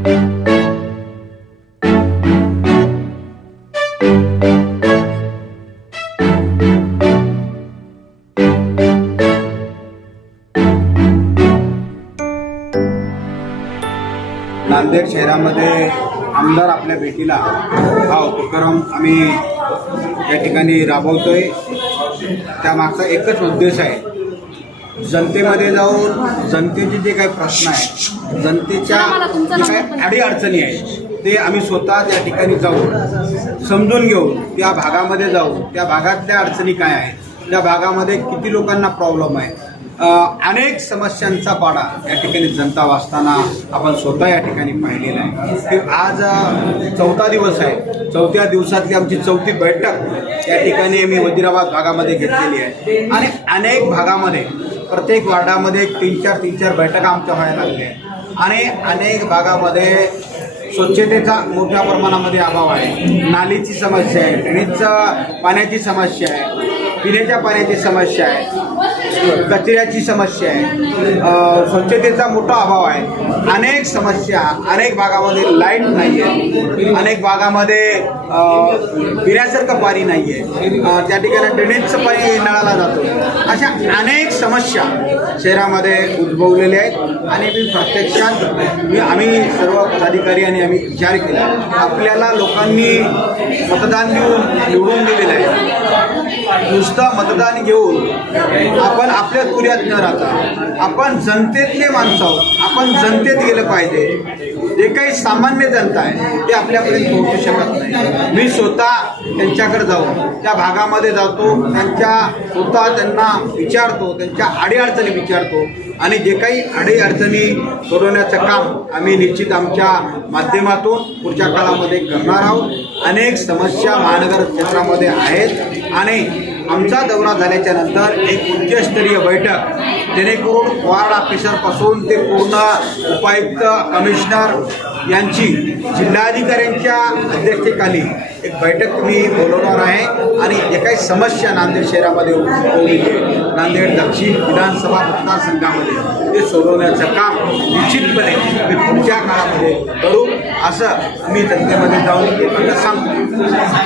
नांदेड शहरामध्ये आमदार आपल्या भेटीला हा उपक्रम आम्ही या ठिकाणी राबवतोय. त्यामागचा एकच उद्देश आहे. जनतेमध्ये जाऊन जनतेचे जे काही प्रश्न आहेत जनतेच्या जे काही अडीअडचणी आहेत ते आम्ही स्वतः त्या ठिकाणी जाऊन समजून घेऊन त्या भागामध्ये जाऊन त्या भागातल्या अडचणी काय आहेत त्या भागामध्ये किती लोकांना प्रॉब्लेम आहे अनेक समस्यांचा पाडा या ठिकाणी जनता वाचताना आपण स्वतः या ठिकाणी पाहिलेला आहे. की आज चौथा दिवस आहे. चौथ्या दिवसातली आमची चौथी बैठक या ठिकाणी मी वजिराबाद भागामध्ये घेतलेली आहे. आणि अनेक भागामध्ये प्रत्येक वार्डामध्ये एक तीन चार तीन चार बैठका आमच्या व्हायला लागल्या आणि अनेक भागामध्ये स्वच्छतेचा मोठ्या प्रमाणामध्ये अभाव आहे. नालीची समस्या आहे ड्रेनेजचा पाण्याची समस्या आहे पिण्याच्या पाण्याची समस्या आहे. कचऱ्याची समस्या आहे. स्वच्छतेचा मोठा अभाव आहे. अनेक समस्या अनेक भागामध्ये लाइट नाही आहे अनेक भागामध्ये पिण्यासारखं पाणी नाही आहे त्या ठिकाणी ड्रेनेजचं पाणी नळाला जातो. अशा अनेक समस्या शहरामध्ये उद्भवलेल्या आहेत. आणि मी प्रत्यक्षात मी आम्ही सर्व पदाधिकारी आणि आम्ही विचार केला. आपल्याला लोकांनी मतदान देऊन निवडून दिलेलं आहे. नुसतं मतदान घेऊन आपण आपल्या पुऱ्यात न राहता आपण जनतेतले माणसं आहोत आपण जनतेत गेलं पाहिजे. जे काही सामान्य जनता आहे ते आपल्यापर्यंत पोहोचू शकत नाही. मी स्वतः त्यांच्याकडे जाऊन त्या भागामध्ये जातो त्यांच्या स्वतः त्यांना विचारतो त्यांच्या अडीअडचणी विचारतो. आणि जे काही अडीअडचणी सोडवण्याचं काम आम्ही निश्चित आमच्या माध्यमातून पुढच्या काळामध्ये करणार आहोत. अनेक समस्या महानगर क्षेत्रामध्ये आहेत आणि आमचा दौरा झाल्याच्यानंतर एक उच्चस्तरीय बैठक जेणेकरून वार्ड ऑफिसरपासून ते पूर्ण उपायुक्त कमिशनर यांची जिल्हाधिकाऱ्यांच्या अध्यक्षतेखाली एक बैठक मी बोलवणार आहे. समस्या नांदेड शहरामध्ये उद्भवलेली आहे. नांदेड दक्षिण विधानसभा मतदारसंघामध्ये ते सोडवण्याचं काम निश्चितपणे मी पुढच्या काळामध्ये करू. असं मी जनतेमध्ये जाऊन सांगतो.